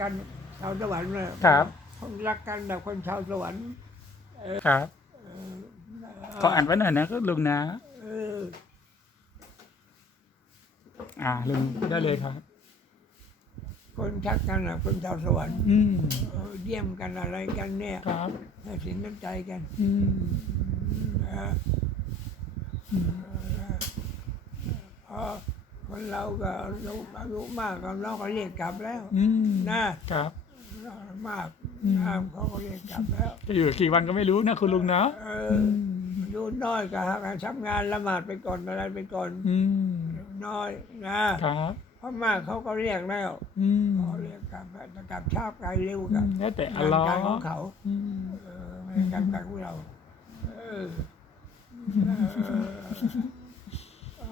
กันชาวสวรรค์เนี่ยครับคนรักกันแบบคนชาวสวรรค์ครับขออ่านไว้หน่อยนะก็ลุงนะเอออ่าลุงพูดได้เลยครับ คนชักกันอะคนชาวสวรรค์อืมเออเยี่ยมกันอะไรกันเนี่ยครับให้สินน้ำใจกัน อืมเอออืมพอ คนเราก็อายุอายุมากกันเราก็เรียกกลับแล้วอืมนะครับมากอืมมากเขาก็เรียกกลับแล้ว จะอยู่กี่วันก็ไม่รู้นะคุณลุงนะเอออายุน้อยก็หาการทำงานละหมาดไปก่อนอะไรไปก่อนอืมน้อยนะครับเพราะมากเขาก็เรียกแล้วอืมเขาเรียกกลับแต่กลับช้าไปเร็วอืกับมแล้วแต่อังาลนลอฮการของ์เขาอืมเออไม่ใช่การการของเราเออ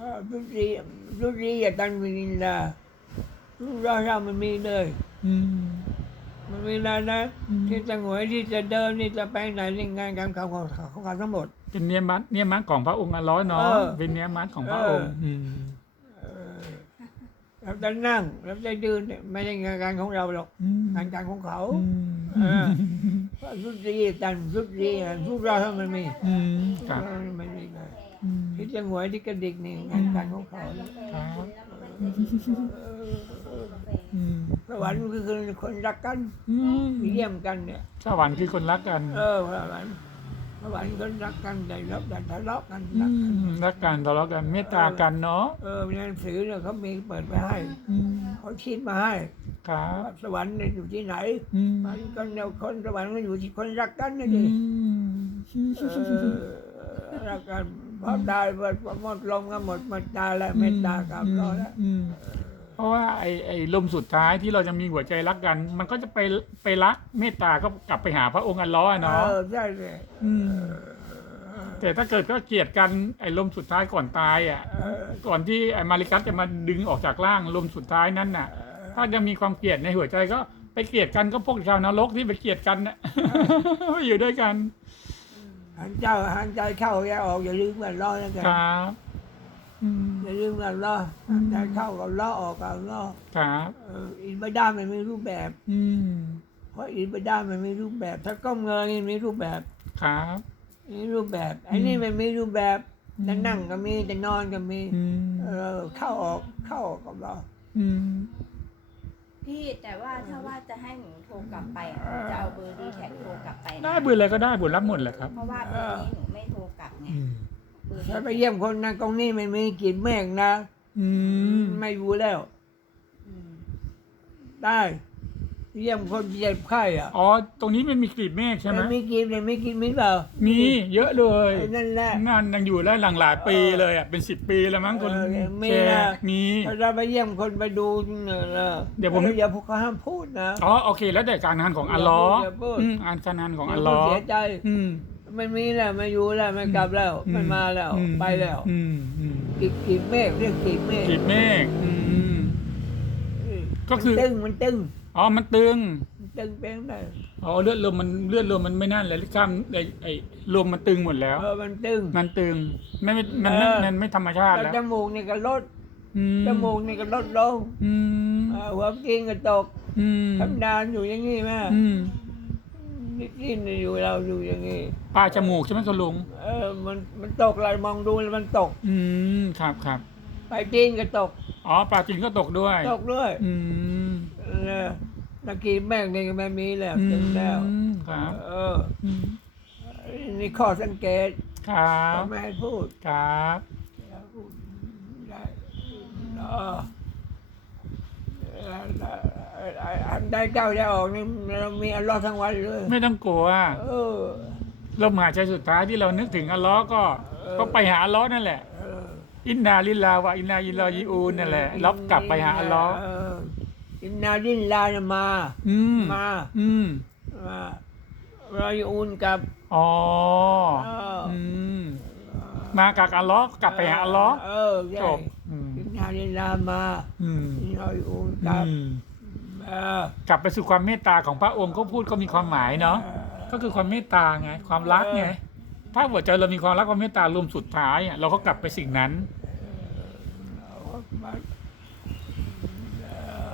เออเออทุกทีทุกทีอย่าตันมินินดาทุกเราเรามันมีเลย อืม มันมีแล้วนะอืมที่จะหงวยที่จะเดินที่จะไปไหนในงานการเขาของเขาของเขาทั้งหมด เป็นเนียมัดเนียมัดของพระองค์อัลลอฮ์เนาะเออเป็นเนียมัดของพระองค์ เอออืมเออเราจะนั่งเราจะยืนเนี่ยไม่ใช่งานการของเราหรอกอืมงานการของเขาอืมเออทุกทีตันทุกทีทุกเราถ้ามันมีอืมครับเราไม่ มีเลยอืมที่จะหงวยที่กระดิกนี่งานการของเขาครับอืมสวรรค์คือคือคนรักกันอืมเยี่ยมกันเนี่ย สวรรค์คือคนรักกัน เออสวรรค์สวรรค์คนรักกันแต่รับแต่ทะเลาะกันอืรักกันมรักกันทะเลาะกันเมตตากันเนาะเออในหนังสือเนี่ยเขามีเปิดไปให้อืมเขาชี้มาให้ครับว่าสวรรค์เนี่ยอยู่ที่ไหนอืมมันก็เดียวคนสวรรค์ก็อยู่ที่คนรักกันนี่อืดิมเออรักกัน พอตายหมดหมดลมก็หมดหมดตายแล้วเมตตากรรมรอแล้ว อืมเพราะว่าไอ้ไอ้ลมสุดท้ายที่เราจะมีหัวใจรักกัน มันก็จะไปไปรักเมตตาก็กลับไปหาพระองค์อัลเลอฮ์อะเอเนาะอใช่เลยอืมแต่ถ้าเกิดก็เกลียดกันไอ้ลมสุดท้ายก่อนตายอะ เออก่อนที่ไอ้มาริกัสจะมาดึงออกจากร่างลมสุดท้ายนั้นน่ะ ถ้ายังมีความเกลียดในหัวใจก็ไปเกลียดกันก็พวกชาวนรกที่ไปเกลียดกันน่ะ ไปอยู่ด้วยกัน หันเจ้าหันใจเข้าอย่าออกอย่าลืมกันรอแล้วกันครับอืมอย่าลืมกันรอหันใจเข้ากับรอออกกับรอครับเอออินบาดามันมีรูปแบบ อืมเพราะอินบาดามันมีรูปแบบ ถ้าก้มเงยนี่มีรูปแบบ ครับมีรูปแบบไอ้นี่มันมีรูปแบบอืมจะนั่งก็มีจะนอนก็มี อืมเออเข้าออกเข้าออกกับเรา อืม พี่แต่ว่าถ้าว่าจะให้หนูโทรกลับไปอะหนูจะเอาเบอร์ดีแท็กโทรกลับไปนะได้บุญอะไรก็ได้บุญรับหมดแหละครับ เพราะว่าเบอร์นี้หนูไม่โทรกลับไงอืมเบอร์ถ้าไปนี้เยี่ยมคนนะตรงนี้ไม่มีกลิ่นเมฆนะ อืม ไม่อยู่แล้ว อืม ได้ เยี่ยมคนเจ็บไข้อะอ๋อ ตรงนี้มันมีกลีบเมฆใช่ไหมไม่มีกลิ่นเลยไม่กินมิตรเปล่ามีเยอะเลยไอ้นั่นแหละงานยังอยู่ได้หลังหลายปีเลยอะเป็นสิบปีแล้วมั้งคนเออมีแชนะร์มีถ้าเราไปเยี่ยมคนไปดูเนี่ยนะเดี๋ยวผมอย่าพวกเขาห้ามพูดนะอ๋อโอเค แล้วแต่การงานของอัลลอฮ์อย่าพูดอืมอ่านการงานของอัลลย่าอพูดฮ์เสียใจอืมไม่มีแล้วไม่อยู่แล้วไม่กลับแล้วไม่มาแล้วอืไปแล้วอืมอืมกลีบกลีบเมฆเรียกกลีบเมฆกลีบเมฆอืมก็คือมันตึงมันตึง อ๋อ มันตึงมันตึงเป็นได้อ๋อเลือดลมมันเลือดลมมันไม่นั่นเลยกล้ามไอ้ไอ้ลมมันตึงหมดแล้ว เออมันตึง มันตึง ไม่ไม่มันไม่เออมันไม่ธรรมชาติแล้วแล้วจมูกนี่ก็ลดอืมจมูกนี่ก็ลดลงอืมเออหัวกินก็ตกอืมธรรมดาอยู่อย่างนี้แม่อืมนิดนี่อยู่เราอยู่อย่างนี้ปลายจมูกใช่ไหมคุณลุงเออมันมันตกเลยมองดูแล้วมันตก อืมครับครับ ไปจีนก็ตก อ๋อปลาจีนก็ตกด้วย ตกด้วยอืมเออตะกี้แม่งนี่ก็ไม่มีแล้วตึงแล้วอืมครับเอออืมนี่ข้อสังเกตครับเขาไม่ให้พูดครับอย่าพูดได้เออเอออันใดเจ้าจะออกนี่เรามีอัลลอฮ์ทั้งวันเลยไม่ต้องกลัวเออลมหายใจสุดท้ายที่เรานึกถึงอัลเลอฮ์ก็เออก็ไปหาอัลเลอฮ์นั่นแหละเอออินนาลิลลาวะอินนาอิลลอยิอูนนั่นแหละรับกลับไปหาอัลเลอฮ์เอินนาดินลานะมา อืมมา อืมมารอยอูนกับอ๋อเอออืมมากับอัลเลอฮ์กลับไปหาอัลเลอฮ์เออใช่จบอืมอินนาดินลามาอืมรอยอูนกับอืมเออกลับไปสู่ความเมตตาของพระองค์ก็พูดก็มีความหมายเนาะก็คือความเมตตาไง ความรักไง ถ้าหัวใจเรามีความรักความเมตตารวมสุดท้ายเราก็กลับไปสิ่งนั้นเอามาเออ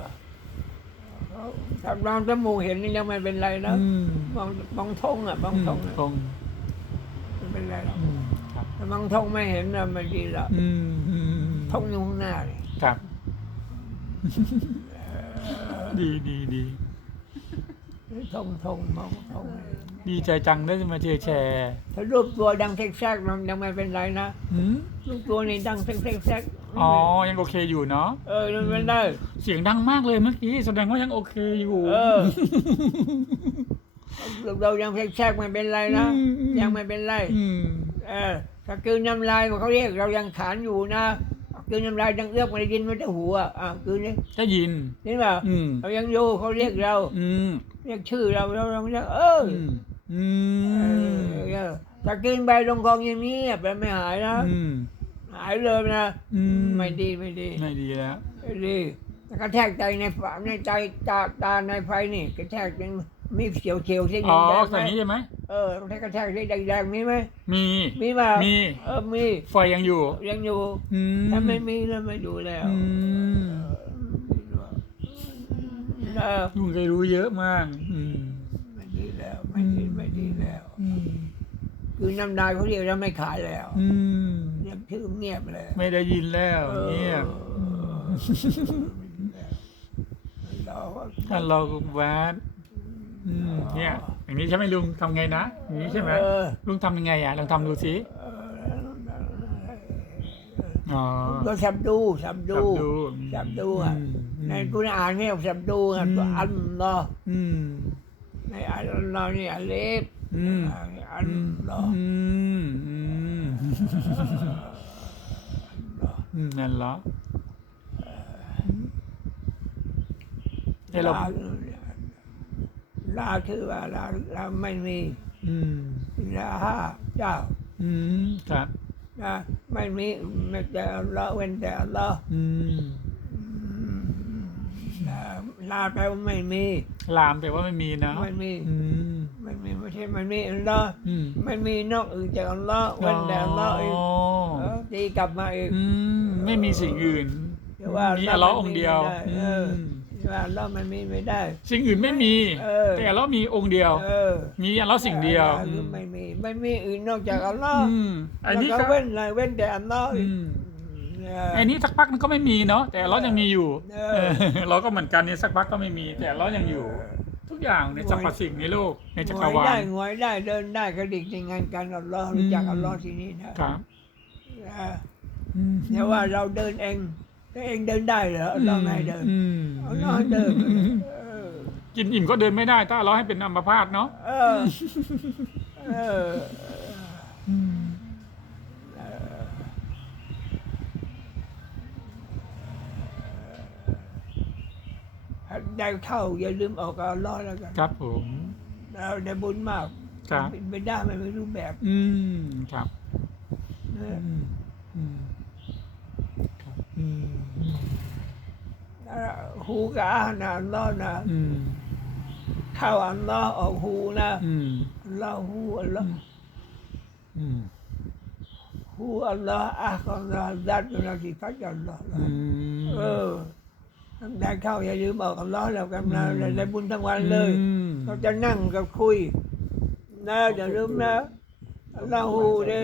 เขาถ้ามองจมูกเห็นนี่ยังไม่เป็นไรนะอืมมองมองทงอะมองทงอะทงไม่เป็นไรหรอกอืมครับถ้ามองทงไม่เห็นนะไม่ดีหรอกอืมอืมทงอยู่ข้างหน้านี่ครับ ดีดีดีทงทงมองทง ดีใจจังได้มาเจอแชร์ถ้ารูปตัวดังแทรกๆมันยังไม่เป็นไรนะหืมรูปตัวนี่ดังแทรกๆอ๋อ ยังโอเคอยู่เนาะ เออมันเป็นได้ เสียงดังมากเลยเมื่อกี้ แสดงว่ายังโอเคอยู่ เออ เรายังแทรกๆไม่เป็นไรนะอืมอืมยังไม่เป็นไรอืมเออ ถ้าคืนน้ำลายเขาเรียกเรายังขานอยู่นะคืนน้ำลายดังเอื้อกไม่ได้ยินมันจะหัวอะคืนนี้ได้ยินเห็นเปล่าอืมเรายังอยู่เขาเรียกเรา อืมเรียกชื่อเราเราเราเรียกเออ อืมอืเอมอเออถ้ากินไปลงกองอย่างนี้ไปไม่หายนะอืมหายเลยนะอืมไม่ดีไม่ดีไม่ดีแล้วไม่ดีแล้วกระแทกใจในฝาในใจตาตาในไฟนี่กระแทกเป็นมีเขียวเขียวๆเส้นอ๋อแดงๆไหใส่มนี้ใช่ไหมเออถ้ากระแทกเส้นแดงๆมีไหมมีมีเปล่ามีเออมีไฟยังอยู่ ยังอยู่อืมถ้าไม่มีแล้วไม่ดูแล้วอืมเออลุงเคยรู้เยอะมาก อืม ไม่ดีแล้วไม่ดีไม่ดีแล้ว อืม คือน้ำลายเขาเรียกแล้วไม่ขายแล้วอืมเงียบชื่อเงียบเลยไม่ได้ยินแล้วเงียบเราก็ท่านรองบาสอืมเนี่ยอย่างนี้ใช่ไหมลุงทำไงนะอย่างนี้ใช่ไหมเออลุงทำยังไงอะลองทำดูสิเอออ๋อก็สับดูสับดูดูสับดูอะมในคุณอ่านเนี่ยสับดูอะอืมตัวอันเนาะอืมในอันเนาะนี่อันเล็บ อืมอันเนาะอืมอืมอืมนั่นเหรอเอ้ยเราลาลาคือว่าลาลาไม่มีอืมลาห้าเจ้าอืมครับนะไม่มีไม่แต่อัลลอฮ์เว้นแต่อัลลอฮ์อืมลาลาแปลว่าไม่มี ลามแปลว่าไม่มีนะไม่มีอื มไม่มีไม่ใช่ไม่มีอัลลอฮ์อืมไม่มีนอกอื่นจากอัลลอฮ์เว้นแต่อัลลอฮ์อีกเออตีกลับมาอีก อืมไม่มีสิ่งอื่นแต่ว่ามีอัลเลอฮ์องค์เดียวไม่มีไม่ได้เออมว่าอัลลอฮ์มันมีไม่ได้ สิ่งอื่นไม่มี เออ แต่อัลเลอฮ์มีองค์เดียว เออมีอัลเลอฮ์สิ่งเดียวอัลลอฮ์คือไม่มีไม่มีอื่นนอกจากอัลลอฮ์อืมอันนี้แล้วก็ก็เว้นอะไรเว้นแต่อัลลอฮ์อีกอืมเอออันนี้สักพักมันก็ไม่มีเนาะแต่เรายังมีอยู่เออเออ เราก็เหมือนกันเนี่ยสักพักก็ไม่มี แต่เรายังอยู่ ทุกอย่างในสรรพสิ่งในโลกในจักรวาได้ลงวยได้เดินได้กระดิกในงานการอัลลอฮ์รู้จักอัลลอฮ์ที่นี่นะครับเอออืมแต่ว่าเราเดินเองถ้าเองเดินได้เหรออัลลอฮ์ไม่ให้เดินอืมอัลลอฮ์ให้เดินเออกินอิ่มก็เดินไม่ได้ ถ้าเราให้เป็นอัมพาตเนาะเออเอออื ได้เข้าอย่าลืมออกกับอัลลอฮ์แล้วกันครับผมเราได้บุญมากครับเป็นไปได้ไม่มีรูปแบบ อืมครับนะอืมอืมครับอืมอืมหูกับอาหนะอัลลอฮ์นะอืมเข้าอัลลอฮ์ออกหูนะอืมอัลลอฮ์หูอัลลอฮ์อืมหูอัลลอฮ์อาคอัลลอฮ์ดัดอยู่ในที่พักอัลลอฮ์อืมเออทำ ได้เข้าอย่าลืมออกอัลลอฮ์แล้วกันนะได้บุญทั้งวันเลยอืมเราจะนั่งกับคุยนะอย่าลืมนะอัลลอฮ์หูเด้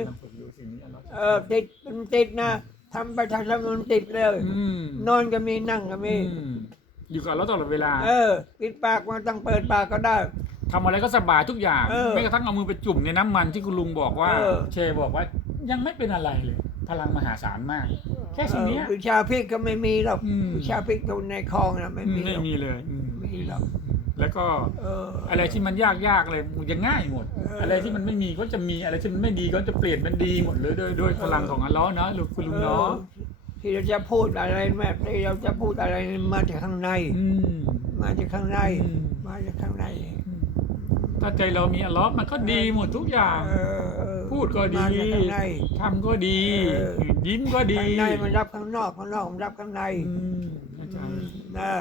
เออติดมันติดนะทำไปทำทำมันติดเลยอืมนอนก็มีนั่งก็มีอืมอยู่กับเราตลอดเวลา เออ ปิดปากมันต้องเปิดปากก็ได้ทำอะไรก็สบายทุกอย่างเออแม้กระทั่งเอามือไปจุ่มในน้ำมันที่คุณลุงบอกว่าเออเชบอกว่ายังไม่เป็นอะไรเลย พลังมหาศาลมาก แค่สิ่งเนี้ยเออวิชาพริกก็ไม่มีหรอกอืม วิชาพริกตรงในคลองนะไม่มีหไม่รอกมีเลยอืมไม่มีหรอกแล้วก็เอออะไรที่มันยากยากๆเลยมันจะง่ายหมด เอออ อะไรที่มันไม่มีก็จะมีอะไรที่มันไม่ดีก็จะเปลี่ยนเป็นดีหมดเลยด้วยด้วยพลังของอัลเลอฮ์เนาะลูกคุณลุงเนาะเออที่เราจะพูดอะไรแม่ที่เราจะพูดอะไรมาจากข้างใน อืม มาจากข้างใน อืม มาจากข้างใน ถ้าใจเรามีอัลเลอฮ์มันก็ดีหมดทุกอย่าง เออเออ พูดก็ดีมาจากข้างในทำก็ดีเออยิ้มก็ดี ข้างในมันรับข้างนอกข้างนอกมันรับข้างในอืมอาจารย์นะ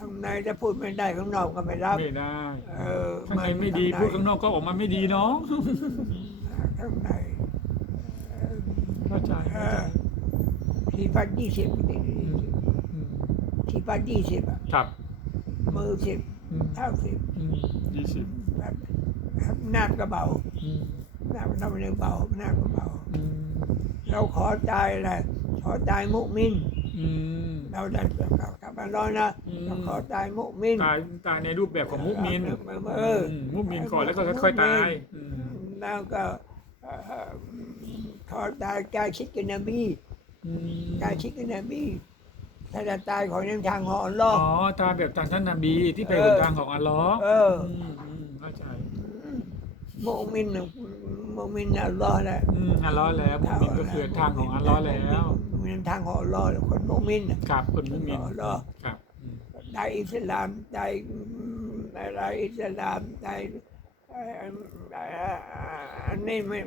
ข้างในจะพูดไม่ได้ข้างนอกก็ไม่รับไม่ได้เออข้างในไม่ดีพูดข้างนอกก็ออกมาไม่ดีเนาะข้างในเข้าใจเอเข้าใจอที่พันยี่สิบอืมอืมที่พันยี่สิบอะครับมือสิบอืมเท้าสิบอืมยี่สิบแบบหน้าก็เบาอืม หน้าเราไม่ได้เบาหน้าก็เบาอืมเราขอตายอะไรขอตายมุมินอืมเราได้กลับกลับมาร้อนนะอืมเราขอตายมุมินตายตายในรูปแบบของมุมินเออมมุมินก่อนแล้วก็ค่อยๆตายอืมแล้วก็เอ่อขอตายกายชิดกับนบีอืมกายชิดกับนบีถ้าจะตายของในทางของอัลลออ๋อฮ์ตามแบบทางท่านนบีที่ไปเออหนทางของอัลลอฮ์เออมอืมเข้าใจมุมินน่ะ มุมินน่ะอัลลอฮ์แหละอืมอัลลอฮ์แล้วมุมินก็คือทางของอัลลอฮ์แล้วมุมินทางของอัลลอฮ์แล้วคนมุมินน่ะกับคนมุมินอัลลอฮ์ครับอืมได้อิสลามได้อะไรอิสลามได้เอ่อเอ่ออันนี้ไม่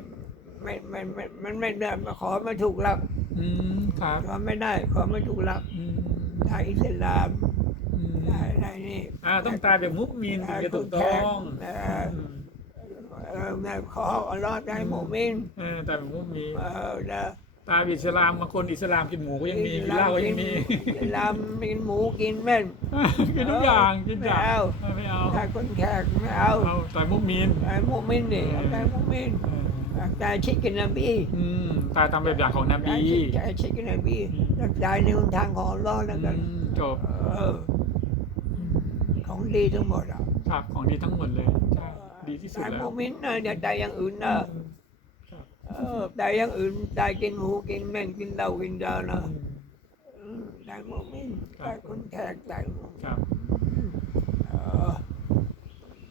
ไม่ไม่ไม่มันไม่ได้ขอไม่ถูกหลักอืมครับขอไม่ได้ขอไม่ถูกหลักอืมได้อิสลามอืมได้ได้นี่อ่าต้องตายแบบมุมินถึงจะถูกต้อง เอออืมเออได้ขออัลลอฮ์ได้มุมินเออตายแบบมุมินเออนะตายแบบอิสลามบางคนอิสลามกินหมูก็ยังมีกินเหล้าก็ยังมีอิสลามกินหมูกินแม่นกินทุกอย่างกินไม่อย่างเอาไม่เอาถ้าคนแขกไม่เอาเอาตายมุมินไอ้มุมินนี่เออไอ้มุมินเออตายชิดกันนบีอืมตายตามแบบอย่างของนบีตายชิดกันนบีแล้วตายในหนทางของอัลลอฮ์แล้วกันอืมจบเออของดีทั้งหมดอะครับของดีทั้งหมดเลยใช่ ดีที่สุดตายแล้มุวมินนะอย่าตายอย่างอื่นนะครับเออตายอย่างอื่นตายกินหมูกินแม่งกินเหล้ากินยานะอืมตายมุมินตายคนแขกตายมุมินครับเออ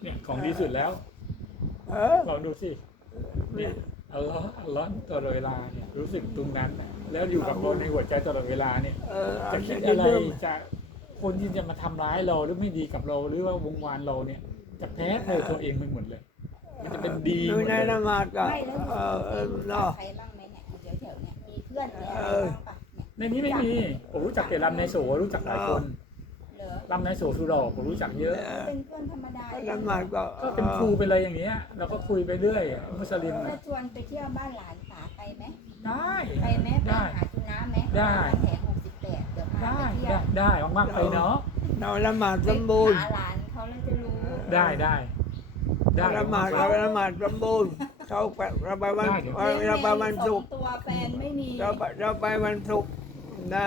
เนี่ยของดีสุดแล้วเออลองดูสิเนี่ยอัลลอฮ์อัลลอฮ์ตลอดเวลาเนี่ยรู้สึกตรงนั้นน่ะแล้วอยู่กับเราในหัวใจตลอดเวลาเนี่ย เออจะคิดอะไรจะคนที่จะมาทำร้ายเราหรือไม่ดีกับเราหรือว่าวงวานเราเนี่ย จะแพ้เธอตัวเองไปหมดเลย มันจะเป็นดีหดูมดในเลยละหมาดก็ไม่แล้วเออเออเนาะ ใครบ้างไหมเนี่ยอยู่แถวๆเนี่ยมีเพื่อนอะไรเออบ้างปะเนี่ยในนี้ไม่มีผมรู้จักแต่ลำในโสรู้จักหลายคนเหรอลำในโสสุดอกผมรู้จักเยอะ เป็นเพื่อนธรรมดาละหมาดก็ก็เป็นครูไปเลยอย่างเงี้ยเราก็คุยไปเรื่อยมุสลิมถ้าน่ะชวนไปเที่ยวบ้านหลานสาไปไหมได้ ไปไหมไปได้ หาจุน้าไหมได้ แถวหกสิบแปดเดี๋ยวพาได้ไปเที่ยได้วได้ว่างๆไปเนาะเราละหมาดสมบูรณ์หาหลานเขาแล้วจะรู้ ได้ได้ได้เราละหมาดเราละหมาดสมบูรณ์เขาไปเราไปวันเราไปวันศุกร์สองตัวแฟนไม่มีเราไปเราไปวันศุกร์นะ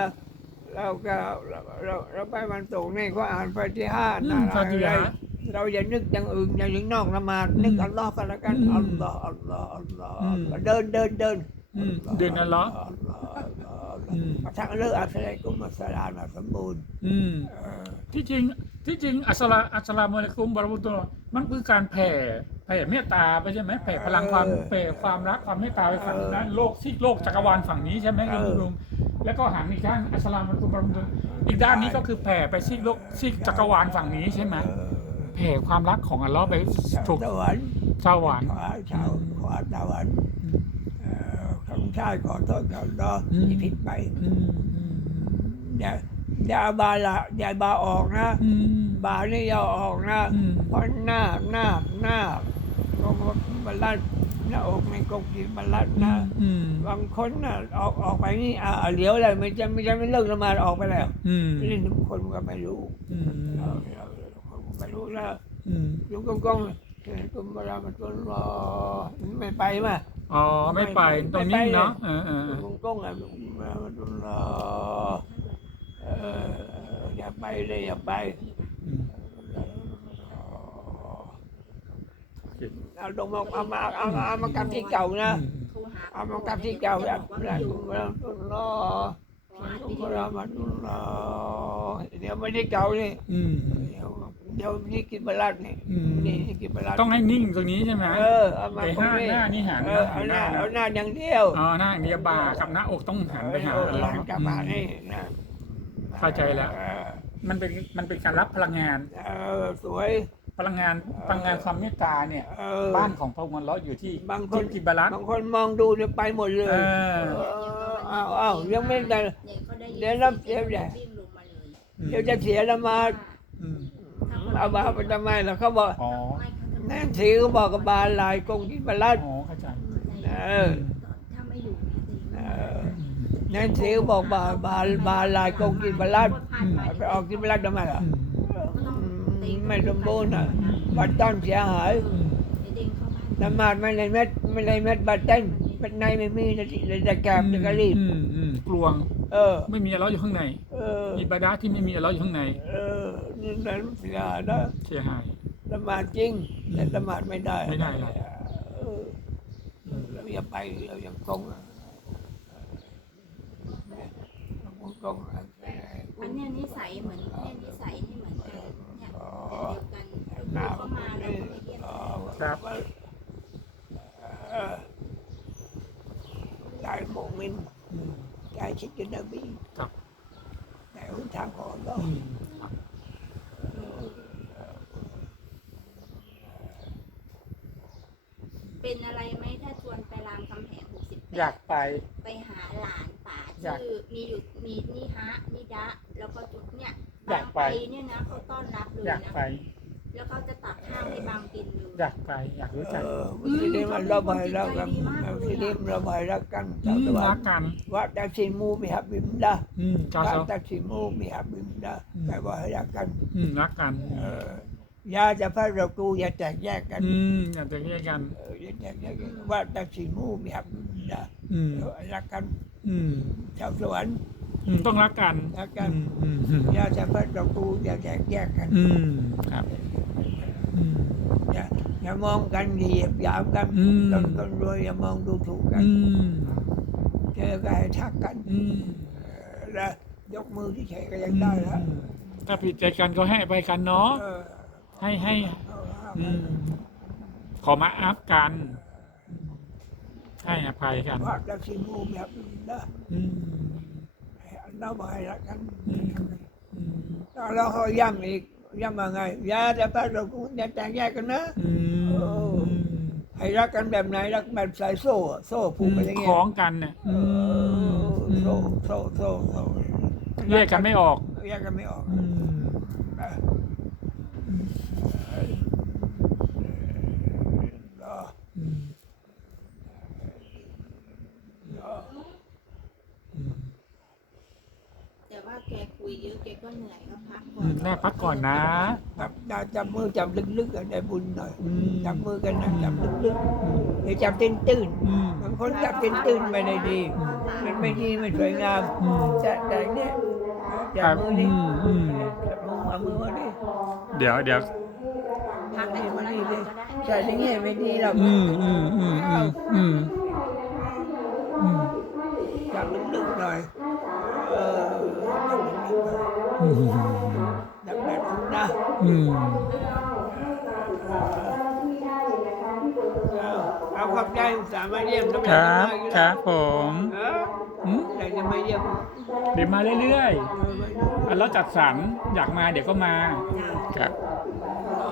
เราก็เราเราเราไปวันศุกร์นี่ก็อ่านฟาติฮาอืนะมอะฟาติไรฮะเราอย่านึกอย่างอื่นอย่าถึงนอกละหมาดนึกอัลลอฮ์กันละกันอืมอัลลอฮ์อัลลอฮ์อัลลอฮ์อืมเดินเดินเดินอืมเดินอัลเลาะห์อัลลอฮ์อัลลอฮ์อืมทางเลิกอัสลัยกุมัสสลามสมบูรณ์อืม เออที่จริง ที่จริงอัสลาอัสลามุอะลัยกุมบารุตุลลอฮ์มันคือการแผ่แผ่เมตตาไปใช่ไหมแผ่พลังความแผ่ความรักความเมตตาไปฝั่งนั้นโลกซีกโลกจักรวาลฝั่งนี้ใช่ไหมคุณลุงแล้วก็หันอีกข้างอัสลามุอะลัยกุมบารุตุลลอฮ์อีกด้านนี้ก็คือแผ่ไปซีกโลกซีกจักรวาลฝั่งนี้ใช่ไหมเออแผ่ความรักของอัลลอฮ์ไปชาวถูกตะวันสวรรค์ขวาชาวขวาตะวันเอ่อของชาติขอโทษขอรออืมที่ผิดไปอืมอืมอย่า อย่าบาละอย่าบาออกนะ อืม บานี่อย่าออกนะอืม เพราะหน้าหน้าหน้าก็บรรลัดหน้าอกในกงกินบรรลัดนะอืม บางคนน่ะออกออกไปนี่อ่าเลี้ยวอะไรไม่จะไม่จะไม่เลิกละหมาดออกไปแล้วอืมนี่ทุกคนก็ไม่รู้อืม เออเราเราไม่รู้นะอืมยุงกงกงกุมบารามันต้นรอไม่ไปมา อ๋อ ไม่ไป ตรงนี้เนาะเออเออเอยุองกงกงอะกุมบารามันต้นรอเอออย่าไปเลยอย่าไปอืมเอาลงมาเอามาเอามาเอามากลับที่เก่านะโทรหาเอามากลับที่เก่าแบบแบบกุมบารามันต้นรอกุมบารามันต้นรอเดี๋ยวไม่ได้เก่านี่อืมเดี๋ยวเดี๋ยวนี่กินบาลัดนี่อืมนี่กินบาลัดต้องให้นิ่งตรงนี้ใช่ไหมเออเอามาไอ้ตรงหน้าหน้านี่หันเออเอาหน้าหน้าเอาหน้าอย่างเดียวอ๋อหน้าอย่างเดียวบ่ากับหน้าอกต้องหันไปหาเอออัลลอฮ์หันกลับมานี่นะ เข้าใจแล้วเออมันเป็นมันเป็นการรับพลังงาน เออสวย พลังงานพลังงานความเมตตาเนี่ย เออ บ้านของพระองค์อัลเลาะห์อยู่ที่บางคน ที่กิบารัต บางคนมองดูเนี่ยไปหมดเลเอยอเอออ้าวอ้าวยังไม่ได้เนี่ยเขาได้เดี๋ยวรับเดี๋ยวเดี๋ยววิ่งลงมาเลยเดี๋ยวจะเสียละหมาดอืมเอาบาไปทำไมล่ะเขาบอกอ๋อแน่นสีเขาบอกกับบาลายกงกินบาลัดอ๋อเข้าใจเออ ถ้าไม่อยู่ เออ แน่นสีเขาบอกบาบาบาลายกงกินบาลัดผ่านไปไปออกกินบาลัดทำไมล่ะอืมอืมไม่สมบูรณ์อะบัตรต้นเสียหายอืมเดี๋ยวเด้งเข้าบ้านน้ำมันไม่เลยเม็ดไม่เลยเม็ดบัตรเต้นบัตรในไม่มีเลยเลยจะแกบเลยก็รีบอืมอืมกลวง เออ ไม่มีอะไรอยู่ข้างในเอออิบาดาที่ไม่มีอะไรอยู่ข้างใน เออนี่นั้นเสียหายนะเสียหายละหมาดจริงแต่ละหมาดไม่ได้ไม่ได้หรอกเออเราอย่าไปเราอย่าตรงอะเราตรงอะอันเนี้ยนิสัยเหมือนเนี่ยนิสัยนี่เหมือนกันเนี่ยแบบเดียวกันคือเขามาแล้วก็ไปเยี่ยมครับเออได้โมมินอืมได้ชิดกันนบีครับแต่หนทางของเราอืมครับเป็นอะไรไหมถ้าชวนไปรามคำแหง68อยากไปไปหาหลาน ป่าอยากชื่อมีอยู่มีนิฮะนิดะ แล้วก็จุดเนี่ยอยากไปบงเนี่ยนะเขาต้อนรับเลยอยากนะไป แล้วเขาจะตักข้าวให้บางกินเลยอยากไป อยากรู้จักเออมุสลิมมันเราไปรักกันมุสลิมเราไปรักกันอืชาวมตะวัรันกกันว่าตัดสินมูมีฮับบิมดาอืมชาวว่าเซาตัดสินมูมีฮับบิมดาอืมแปลว่าให้รักกันอืมรักกันเอออย่าจะพัดเรากูอย่าแตกแยกกันอืมอยากจะแยกกัน เอออย่าแตกแยกกันว่าตัดสินมูมีฮับบิมดาอืมเออรักกันอืมชาวสวรรค์อืมต้องรักกันรักกันอืมอืมอย่าจะพัดเรากูอย่าแตกแยกกันอืมครับอืม อย่าอย่ามองกันเหยียบหยามกันอืมต้นคนรวยอย่ามองดูถูกกัน อืมเจอก็ให้ทักกันอืมเออแล้วยกมือที่เฉยก็ยังได้แล้ว ถ้าผิดใจกันก็ให้ไปกันเนาะ เออ ให้ให้เอาเอาอืมขอมาอัพกัน ให้อภัยกัน ภาพจากสิมูแบบนี้นะอืมเราบอกให้รักกันอืมอืมแล้วเราเขาย้ำอีกย้ำว่าไงอย่าจะพัดเรากูอย่าแตกแยกกันนะอืมให้รักกันแบบไหนรักแบบสายโซ่อะโซ่ผูกไปอย่างเงี้คยล้องกันเนี่ยเออือมโซ่โซ่โซ่โซ่แยกกันไม่ออก แยกกันไม่ออกอืม เออรอ อืม รอ อืม แต่ว่าแก คุยเยอะแกก็เหนื่อยก็พักก่ออืนมแม่พักก่อนนะ จับจับจับมือจับลึกๆอะได้บุญหน่อย อืมจับมือกันนะจับลึกๆอย่าจับตื้นตื้นอืม ๆบางคนจับตื้นตื้นๆไม่ได้ดี มันไม่ดีไม่สวยงามอืมแต่แต่เนี่ยจัครับบมืออืดิมอืม จับมือเอามือมาดิเดี๋ยวเดี๋ยว พักนี่ให้มาได้ดิดิก็ได้ใช่อย่างเงี้ยไม่ดีหรอกอืมอืมอืมอืมอืมอืมจับลึกๆหน่อยเออ จับลึกแบบนะอืมเอาขอบใจสามารถเยี่ยมทำไมครับมาอยู่ครับผมเอออืมแต่จะมาเยี่ยมเดี๋ยวมาเรื่อยๆอะเราจัดสรรอยากมาเดี๋ยวก็มา ครับ เอา